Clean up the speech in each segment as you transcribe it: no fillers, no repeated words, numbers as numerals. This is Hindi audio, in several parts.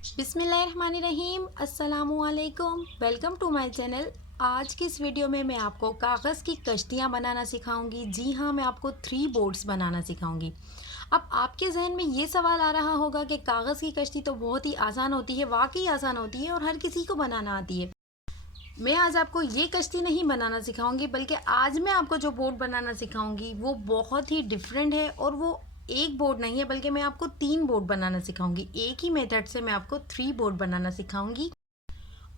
बिस्मिल्लाहिर्रहमानिर्रहीम, अस्सलामुअलैकुम। Welcome to my channel. आज की इस वीडियो में मैं आपको कागज़ की कश्तियाँ बनाना सिखाऊंगी। जी हाँ, मैं आपको 3 बोट्स बनाना सिखाऊंगी। अब आपके जहन में ये सवाल आ रहा होगा कि कागज़ की कश्ती तो बहुत ही आसान होती है, वाकई आसान होती है और हर किसी को बनाना आती है। मैं आज आपको ये कश्ती नहीं बनाना सिखाऊंगी, बल्कि आज मैं आपको जो बोट बनाना सिखाऊंगी वो बहुत ही डिफरेंट है। और वो एक बोट नहीं है, बल्कि मैं आपको 3 बोट बनाना सिखाऊंगी। एक ही मेथड से मैं आपको 3 बोट बनाना सिखाऊंगी।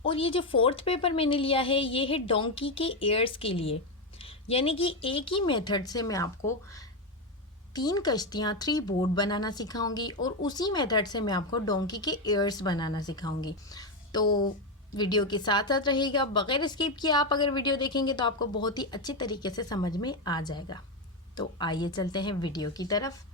और ये जो फोर्थ पेपर मैंने लिया है, ये है डोंकी के एयर्स के लिए। यानी कि एक ही मेथड से मैं आपको 3 कश्तियाँ 3 बोट बनाना सिखाऊंगी और उसी मेथड से मैं आपको डोंकी के एयर्स बनाना सिखाऊंगी। तो वीडियो के साथ साथ रहेगा, बगैर स्किप किए आप अगर वीडियो देखेंगे तो आपको बहुत ही अच्छी तरीके से समझ में आ जाएगा। तो आइए चलते हैं वीडियो की तरफ।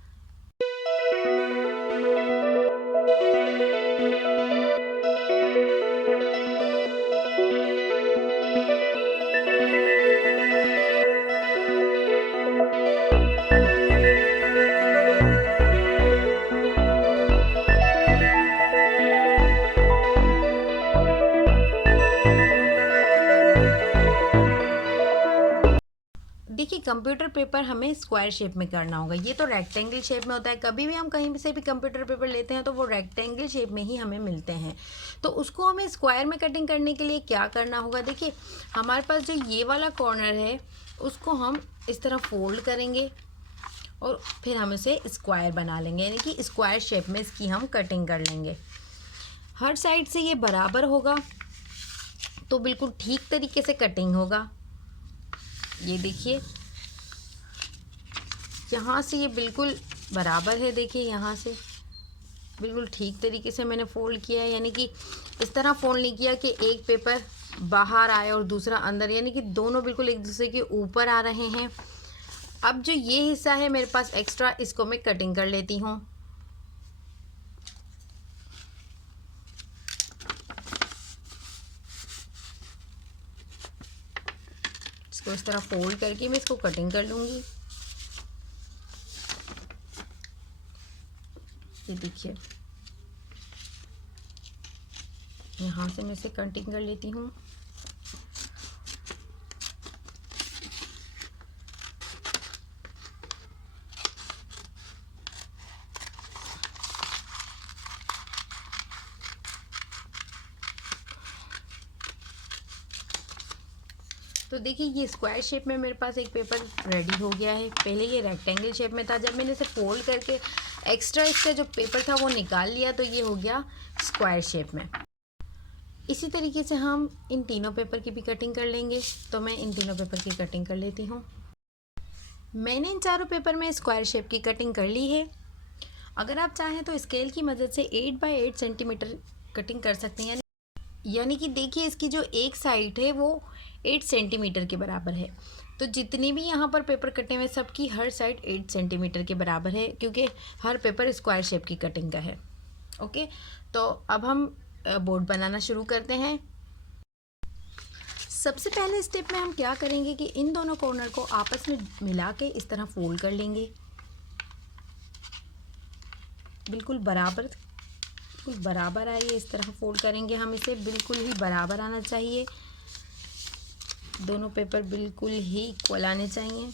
देखिए, कंप्यूटर पेपर हमें स्क्वायर शेप में करना होगा। ये तो रेक्टेंगल शेप में होता है। कभी भी हम कहीं से भी कंप्यूटर पेपर लेते हैं तो वो रेक्टेंगल शेप में ही हमें मिलते हैं। तो उसको हमें स्क्वायर में कटिंग करने के लिए क्या करना होगा, देखिए हमारे पास जो ये वाला कॉर्नर है उसको हम इस तरह फोल्ड करेंगे और फिर हम इसे स्क्वायर बना लेंगे, यानी कि स्क्वायर शेप में इसकी हम कटिंग कर लेंगे। हर साइड से ये बराबर होगा तो बिल्कुल ठीक तरीके से कटिंग होगा। ये देखिए, यहाँ से ये बिल्कुल बराबर है। देखिए यहाँ से बिल्कुल ठीक तरीके से मैंने फ़ोल्ड किया है, यानी कि इस तरह फ़ोल्ड नहीं किया कि एक पेपर बाहर आए और दूसरा अंदर, यानी कि दोनों बिल्कुल एक दूसरे के ऊपर आ रहे हैं। अब जो ये हिस्सा है मेरे पास एक्स्ट्रा, इसको मैं कटिंग कर लेती हूँ। इसको इस तरह फोल्ड करके मैं इसको कटिंग कर लूँगी। ये देखिए, यहाँ से मैं इसे कटिंग कर लेती हूँ। तो देखिए, ये स्क्वायर शेप में मेरे पास एक पेपर रेडी हो गया है। पहले ये रेक्टेंगल शेप में था, जब मैंने इसे फोल्ड करके एक्स्ट्रा इसका जो पेपर था वो निकाल लिया तो ये हो गया स्क्वायर शेप में। इसी तरीके से हम इन तीनों पेपर की भी कटिंग कर लेंगे। तो मैं इन तीनों पेपर की कटिंग कर लेती हूँ। मैंने इन चारों पेपर में स्क्वायर शेप की कटिंग कर ली है। अगर आप चाहें तो स्केल की मदद से 8 बाई 8 सेंटीमीटर कटिंग कर सकते हैं। यानी कि देखिए, इसकी जो एक साइड है वो 8 सेंटीमीटर के बराबर है। तो जितनी भी यहाँ पर पेपर कटे हुए सबकी हर साइड 8 सेंटीमीटर के बराबर है, क्योंकि हर पेपर स्क्वायर शेप की कटिंग का है। ओके, तो अब हम बोर्ड बनाना शुरू करते हैं। सबसे पहले स्टेप में हम क्या करेंगे कि इन दोनों कॉर्नर को आपस में मिला के इस तरह फोल्ड कर लेंगे। बिल्कुल बराबर आइए, इस तरह फोल्ड करेंगे हम इसे। बिल्कुल ही बराबर आना चाहिए, दोनों पेपर बिल्कुल ही इक्वल आने चाहिए।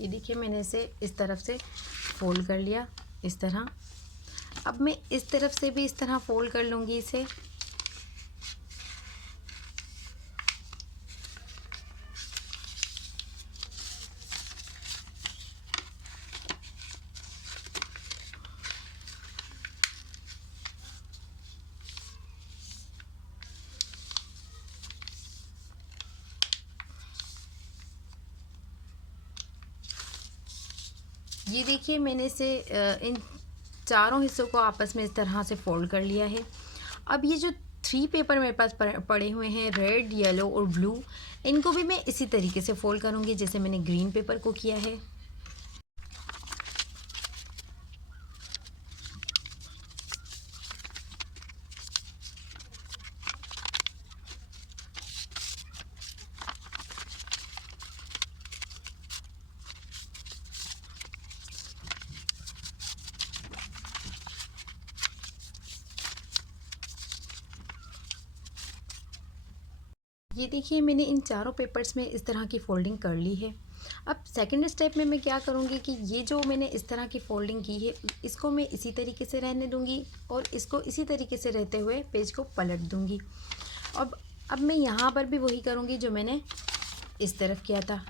ये देखिए, मैंने इसे इस तरफ से फोल्ड कर लिया इस तरह। अब मैं इस तरफ से भी इस तरह फोल्ड कर लूँगी इसे। ये देखिए, मैंने इसे इन चारों हिस्सों को आपस में इस तरह से फोल्ड कर लिया है। अब ये जो 3 पेपर मेरे पास पड़े हुए हैं, रेड, येलो और ब्लू, इनको भी मैं इसी तरीके से फोल्ड करूँगी जैसे मैंने ग्रीन पेपर को किया है। ये देखिए मैंने इन चारों पेपर्स में इस तरह की फ़ोल्डिंग कर ली है। अब सेकंड स्टेप में मैं क्या करूँगी कि ये जो मैंने इस तरह की फ़ोल्डिंग की है इसको मैं इसी तरीके से रहने दूँगी और इसको इसी तरीके से रहते हुए पेज को पलट दूँगी। अब मैं यहाँ पर भी वही करूँगी जो मैंने इस तरफ किया था।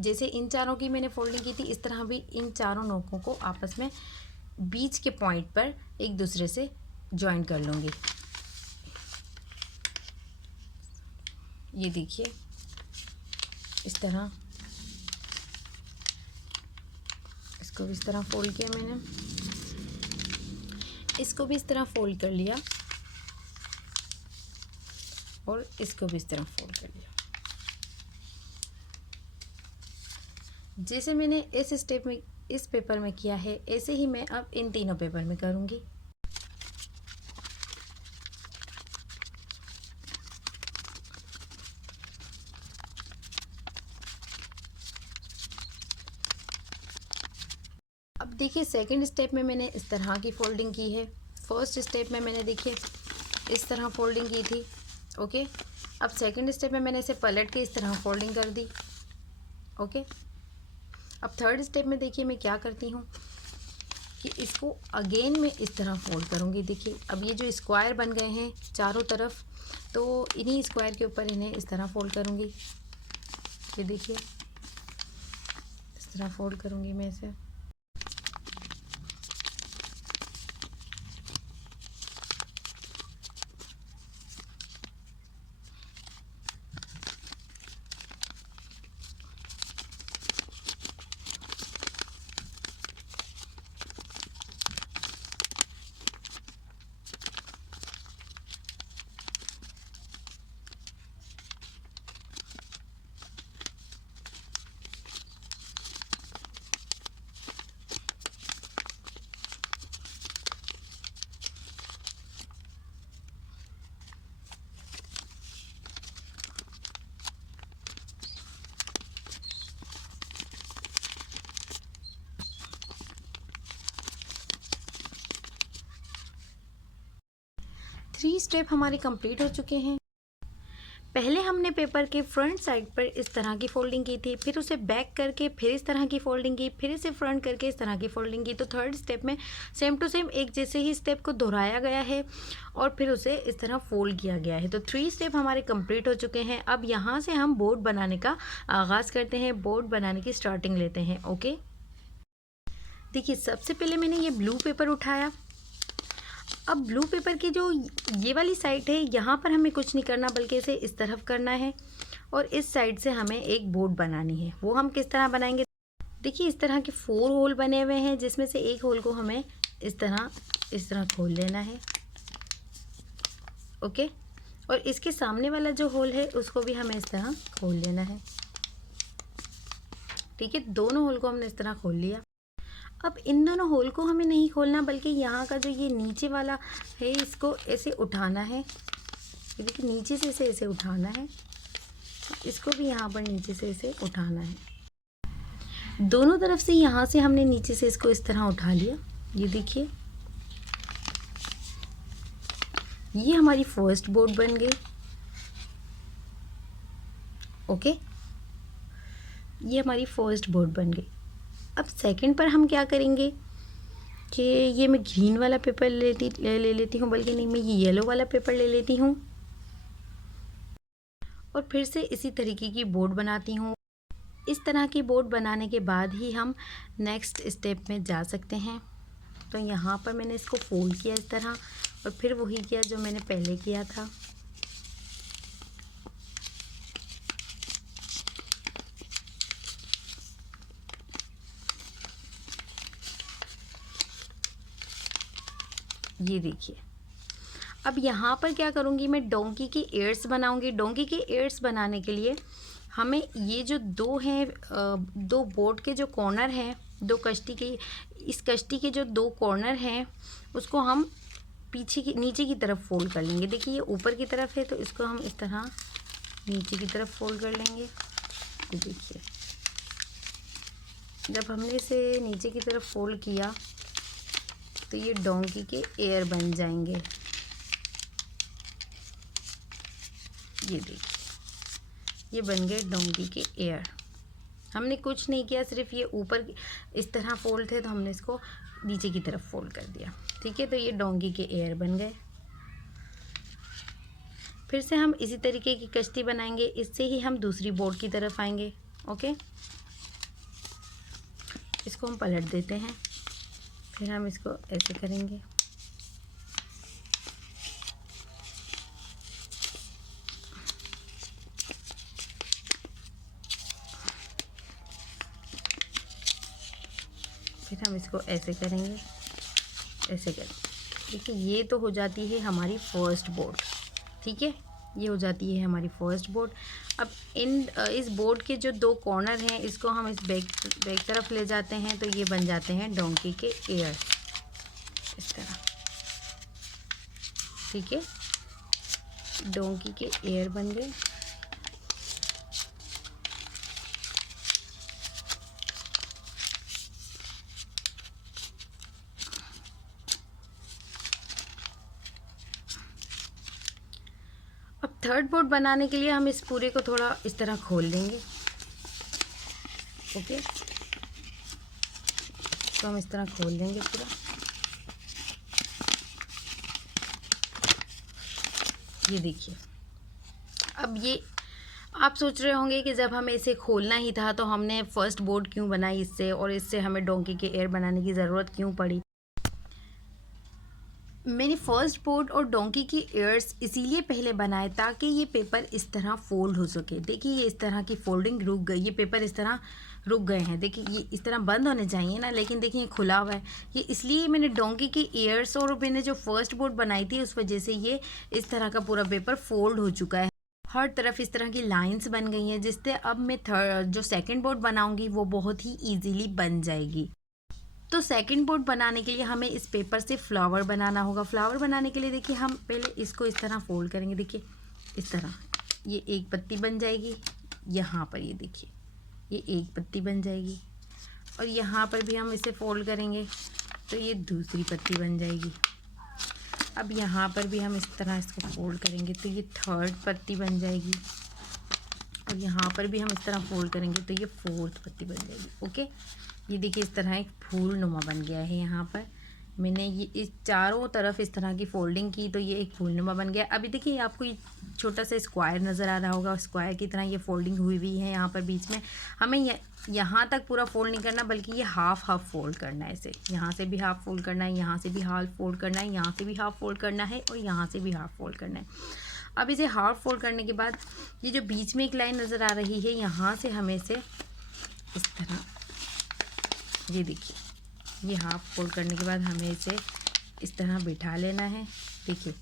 जैसे इन चारों की मैंने फ़ोल्डिंग की थी इस तरह भी इन चारों नोकों को आपस में बीच के पॉइंट पर एक दूसरे से जॉइन कर लूँगी। ये देखिए इस तरह, इसको भी इस तरह फोल्ड किया मैंने, इसको भी इस तरह फोल्ड कर लिया और इसको भी इस तरह फोल्ड कर लिया। जैसे मैंने इस स्टेप में इस पेपर में किया है ऐसे ही मैं अब इन तीनों पेपर में करूँगी। अब देखिए सेकंड स्टेप में मैंने इस तरह की फोल्डिंग की है। फर्स्ट स्टेप में मैंने देखिए इस तरह फोल्डिंग की थी। ओके, अब सेकंड स्टेप में मैंने इसे पलट के इस तरह फोल्डिंग कर दी। ओके, अब थर्ड स्टेप में देखिए मैं क्या करती हूँ कि इसको अगेन मैं इस तरह फोल्ड करूँगी। देखिए अब ये जो स्क्वायर बन गए हैं चारों तरफ, तो इन्हीं स्क्वायर के ऊपर इन्हें इस तरह फोल्ड करूँगी। ये देखिए इस तरह फोल्ड करूँगी मैं इसे। थ्री स्टेप हमारे कंप्लीट हो चुके हैं। पहले हमने पेपर के फ्रंट साइड पर इस तरह की फोल्डिंग की थी, फिर उसे बैक करके फिर इस तरह की फोल्डिंग की, फिर इसे फ्रंट करके इस तरह की फोल्डिंग की। तो थर्ड स्टेप में सेम टू सेम एक जैसे ही स्टेप को दोहराया गया है और फिर उसे इस तरह फोल्ड किया गया है। तो थ्री स्टेप हमारे कंप्लीट हो चुके हैं। अब यहाँ से हम बोर्ड बनाने का आगाज़ करते हैं, बोर्ड बनाने की स्टार्टिंग लेते हैं। ओके, देखिए सबसे पहले मैंने ये ब्लू पेपर उठाया। अब ब्लू पेपर की जो ये वाली साइड है यहाँ पर हमें कुछ नहीं करना बल्कि इसे इस तरफ करना है और इस साइड से हमें एक बोर्ड बनानी है। वो हम किस तरह बनाएंगे, देखिए इस तरह के 4 होल बने हुए हैं जिसमें से एक होल को हमें इस तरह खोल लेना है। ओके, और इसके सामने वाला जो होल है उसको भी हमें इस तरह खोल लेना है। ठीक है, दोनों होल को हमने इस तरह खोल लिया। अब इन दोनों होल को हमें नहीं खोलना बल्कि यहाँ का जो ये नीचे वाला है इसको ऐसे उठाना है। ये देखिए नीचे से इसे ऐसे उठाना है, इसको भी यहाँ पर नीचे से इसे उठाना है। दोनों तरफ से यहाँ से हमने नीचे से इसको इस तरह उठा लिया। ये देखिए ये हमारी फर्स्ट बोर्ड बन गई। ओके, ये हमारी फर्स्ट बोर्ड बन गई। अब सेकंड पर हम क्या करेंगे कि ये मैं ग्रीन वाला पेपर ले लेती हूँ, बल्कि नहीं मैं ये येलो वाला पेपर ले लेती हूँ और फिर से इसी तरीके की बोर्ड बनाती हूँ। इस तरह की बोर्ड बनाने के बाद ही हम नेक्स्ट स्टेप में जा सकते हैं। तो यहाँ पर मैंने इसको फोल्ड किया इस तरह और फिर वही किया जो मैंने पहले किया था। ये देखिए अब यहाँ पर क्या करूँगी, मैं डोंकी की एयर्स बनाऊँगी। डोंकी की एयर्स बनाने के लिए हमें ये जो दो हैं, दो बोर्ड के जो कॉर्नर हैं, दो कश्ती के, इस कश्ती के जो दो कॉर्नर हैं उसको हम पीछे की नीचे की तरफ फोल्ड कर लेंगे। देखिए ये ऊपर की तरफ है तो इसको हम इस तरह नीचे की तरफ फोल्ड कर लेंगे। देखिए जब हमने इसे नीचे की तरफ फोल्ड किया तो ये डोंकी के एयर बन जाएंगे। ये देखिए ये बन गए डोंकी के एयर। हमने कुछ नहीं किया, सिर्फ ये ऊपर इस तरह फोल्ड थे तो हमने इसको नीचे की तरफ फोल्ड कर दिया। ठीक है, तो ये डोंकी के एयर बन गए। फिर से हम इसी तरीके की कश्ती बनाएंगे, इससे ही हम दूसरी बोट की तरफ आएंगे। ओके, इसको हम पलट देते हैं, फिर हम इसको ऐसे करेंगे। फिर हम इसको ऐसे करेंगे, ऐसे करेंगे। देखिए, ये तो हो जाती है हमारी फर्स्ट बोट। ठीक है, ये हो जाती है हमारी फर्स्ट बोट। अब इस बोट के जो दो कॉर्नर हैं, इसको हम इस बैक तरफ ले जाते हैं, तो ये बन जाते हैं डोंकी के एयर, इस तरह। ठीक है, डोंकी के एयर बन गए। अब थर्ड बोट बनाने के लिए हम इस पूरे को थोड़ा इस तरह खोल देंगे। ओके, तो हम इस तरह खोल देंगे पूरा। ये देखिए, अब ये आप सोच रहे होंगे कि जब हमें इसे खोलना ही था तो हमने फर्स्ट बोट क्यों बनाई इससे, और इससे हमें डोंकी के एयर बनाने की ज़रूरत क्यों पड़ी। मैंने फर्स्ट बोट और डोंकी की एयर्स इसीलिए पहले बनाए ताकि ये पेपर इस तरह फोल्ड हो सके। देखिए, ये इस तरह की फोल्डिंग रुक गई, ये पेपर इस तरह रुक गए हैं। देखिए, ये इस तरह बंद होने चाहिए ना, लेकिन देखिए खुला हुआ है। ये इसलिए मैंने डोंकी की एयर्स और मैंने जो फर्स्ट बोट बनाई थी उस वजह से ये इस तरह का पूरा पेपर फोल्ड हो चुका है। हर तरफ इस तरह की लाइंस बन गई हैं, जिससे अब मैं जो सेकेंड बोट बनाऊँगी वो बहुत ही ईजीली बन जाएगी। तो सेकंड बोट बनाने के लिए हमें इस पेपर से फ्लावर बनाना होगा। फ्लावर बनाने के लिए देखिए, हम पहले इसको इस तरह फोल्ड करेंगे। देखिए, इस तरह ये एक पत्ती बन जाएगी। यहाँ पर ये देखिए, ये एक पत्ती बन जाएगी, और यहाँ पर भी हम इसे फोल्ड करेंगे तो ये दूसरी पत्ती बन जाएगी। अब यहाँ पर भी हम इस तरह इसको फोल्ड करेंगे तो ये थर्ड पत्ती बन जाएगी, और यहाँ पर भी हम इस तरह फोल्ड करेंगे तो ये फोर्थ पत्ती बन जाएगी। ओके, ये देखिए, इस तरह एक फूल नुमा बन गया है। यहाँ पर मैंने ये इस चारों तरफ इस तरह की फोल्डिंग की तो ये एक फूल नुमा बन गया। अभी देखिए, आपको ये छोटा सा स्क्वायर नज़र आ रहा होगा, स्क्वायर की तरह ये फोल्डिंग हुई हुई है। यहाँ पर बीच में हमें यहाँ तक पूरा फोल्ड नहीं करना, बल्कि ये हाफ हाफ फोल्ड करना है इसे। यहाँ से भी हाफ फोल्ड करना है, यहाँ से भी हाफ फोल्ड करना है, यहाँ से भी हाफ फोल्ड करना है, और यहाँ से भी हाफ फोल्ड करना है। अब इसे हाफ फोल्ड करने के बाद ये जो बीच में एक लाइन नज़र आ रही है, यहाँ से हमें इसे इस तरह, ये देखिए, ये हाफ फोल्ड करने के बाद हमें इसे इस तरह बिठा लेना है। देखिए,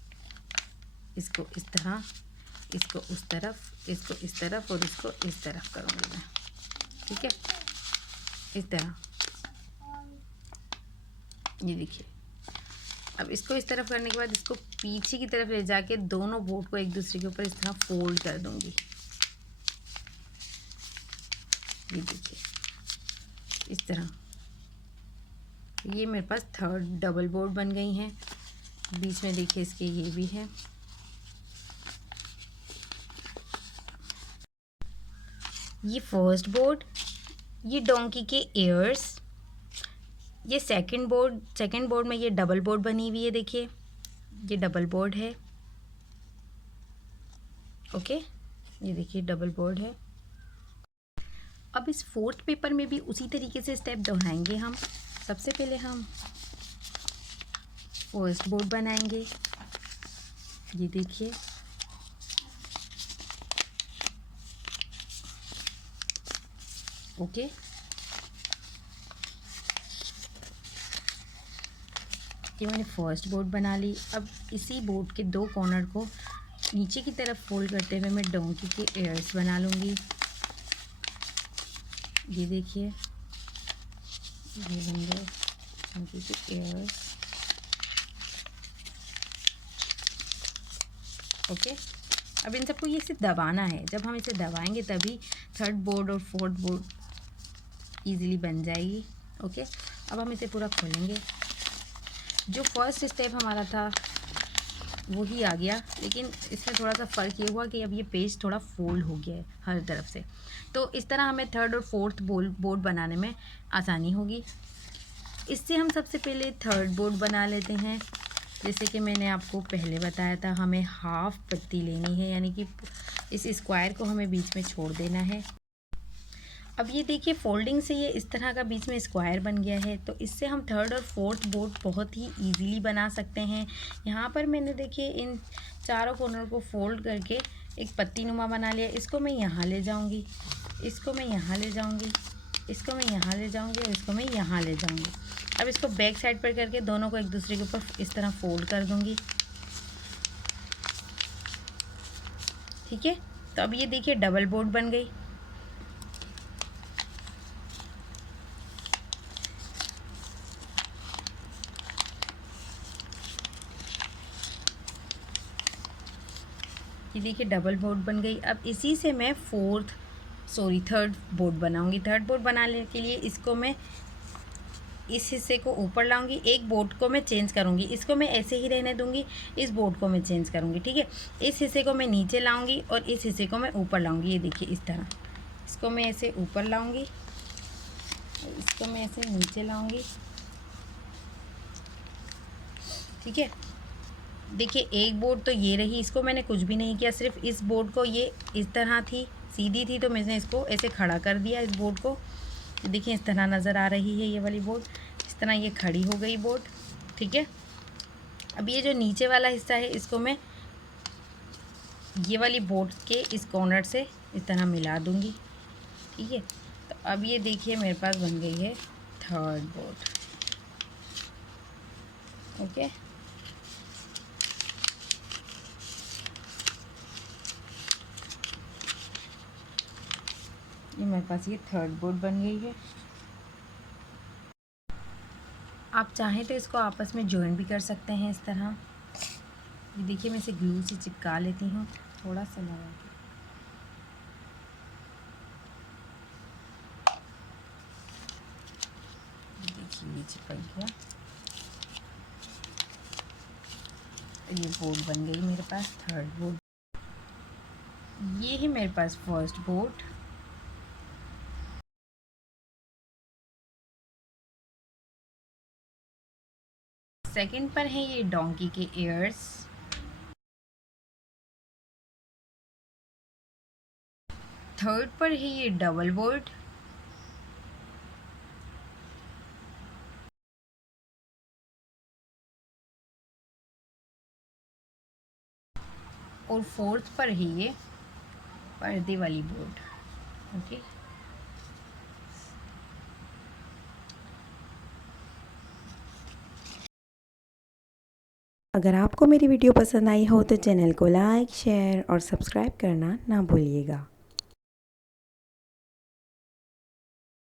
इसको इस तरह, इसको उस तरफ, इसको इस तरफ, और इसको इस तरफ करूँगी मैं। ठीक है, इस तरह। ये देखिए, अब इसको इस तरफ करने के बाद इसको पीछे की तरफ ले जाके दोनों बोट को एक दूसरे के ऊपर इस तरह फोल्ड कर दूँगी। ये देखिए, इस तरह। ये मेरे पास थर्ड डबल बोर्ड बन गई हैं। बीच में देखिए इसके ये भी है। ये फर्स्ट बोर्ड, ये डोंकी के एयर्स, ये सेकंड बोर्ड में ये डबल बोर्ड बनी हुई है। देखिए, ये डबल बोर्ड है। ओके, ये देखिए डबल बोर्ड है। अब इस फोर्थ पेपर में भी उसी तरीके से स्टेप दोहराएंगे हम। सबसे पहले हम फर्स्ट बोर्ड बनाएंगे। ये देखिए, ओके, ये मैंने फर्स्ट बोर्ड बना ली। अब इसी बोर्ड के दो कॉर्नर को नीचे की तरफ फोल्ड करते हुए मैं डोंकी के एयर्स बना लूँगी। ये देखिए, ये बन गए डोंकी के एयर्स। ओके, अब इन सबको ये इसे दबाना है। जब हम इसे दबाएंगे तभी थर्ड बोर्ड और फोर्थ बोर्ड इजीली बन जाएगी। ओके, अब हम इसे पूरा खोलेंगे। जो फर्स्ट स्टेप हमारा था वो ही आ गया, लेकिन इसमें थोड़ा सा फ़र्क ये हुआ कि अब ये पेज थोड़ा फोल्ड हो गया है हर तरफ से। तो इस तरह हमें थर्ड और फोर्थ बोर्ड बनाने में आसानी होगी। इससे हम सबसे पहले थर्ड बोर्ड बना लेते हैं। जैसे कि मैंने आपको पहले बताया था, हमें हाफ पट्टी लेनी है, यानी कि इस स्क्वायर को हमें बीच में छोड़ देना है। अब ये देखिए फोल्डिंग से ये इस तरह का बीच में स्क्वायर बन गया है। तो इससे हम थर्ड और फोर्थ बोर्ड बहुत ही इजीली बना सकते हैं। यहाँ पर मैंने देखिए इन चारों कॉर्नर को फोल्ड करके एक पत्ती नुमा बना लिया। इसको मैं यहाँ ले जाऊँगी, इसको मैं यहाँ ले जाऊँगी, इसको मैं यहाँ ले जाऊँगी और इसको मैं यहाँ ले जाऊँगी। अब इसको बैक साइड पर करके दोनों को एक दूसरे के ऊपर इस तरह फोल्ड कर दूँगी। ठीक है, तो अब ये देखिए डबल बोर्ड बन गई। ये देखिए डबल बोर्ड बन गई। अब इसी से मैं थर्ड बोर्ड बनाऊंगी। थर्ड बोर्ड बनाने के लिए इसको मैं इस हिस्से को ऊपर लाऊंगी, एक बोर्ड को मैं चेंज करूंगी, इसको मैं ऐसे ही रहने दूंगी, इस बोर्ड को मैं चेंज करूंगी। ठीक है, इस हिस्से को मैं नीचे लाऊंगी और इस हिस्से को मैं ऊपर लाऊंगी। ये देखिए इस तरह, इसको मैं ऐसे ऊपर लाऊंगी, इसको मैं ऐसे नीचे लाऊंगी। ठीक है, देखिए एक बोर्ड तो ये रही, इसको मैंने कुछ भी नहीं किया, सिर्फ इस बोर्ड को, ये इस तरह थी, सीधी थी, तो मैंने इसको ऐसे खड़ा कर दिया इस बोर्ड को। देखिए इस तरह नज़र आ रही है ये वाली बोर्ड, इस तरह ये खड़ी हो गई बोर्ड। ठीक है, अब ये जो नीचे वाला हिस्सा है इसको मैं ये वाली बोर्ड के इस कॉर्नर से इस तरह मिला दूँगी। ठीक है, तो अब ये देखिए मेरे पास बन गई है थर्ड बोर्ड। ओके, ये मेरे पास ये थर्ड बोर्ड बन गई है। आप चाहें तो इसको आपस में जॉइन भी कर सकते हैं इस तरह। ये देखिए मैं इसे ग्लू से चिपका लेती हूँ थोड़ा सा लगा के। देखिए ये चिपक गया, ये बोर्ड बन गई मेरे पास थर्ड बोर्ड। ये है मेरे पास फर्स्ट बोर्ड। सेकंड पर है ये डोंकी के ईयर्स। थर्ड पर है ये डबल बोर्ड। और फोर्थ पर है ये पर्दे वाली बोर्ड। ओके, अगर आपको मेरी वीडियो पसंद आई हो तो चैनल को लाइक, शेयर और सब्सक्राइब करना ना भूलिएगा।